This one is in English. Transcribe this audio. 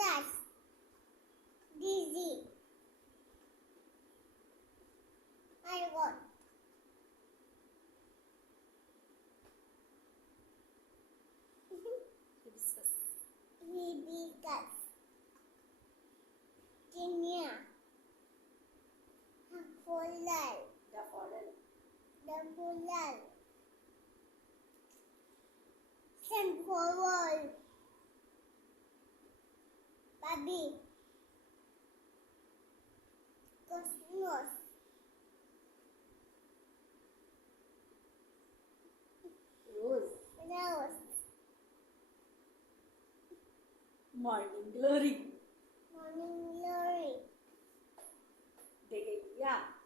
Lotus. Dizzy. I got. Hibiscus. Hibiscus. Zinnia. Daffodil. Daffodil. Sunflower. Baby. Cosmos. Rose. Rose. Morning glory. Morning glory. Dahlia.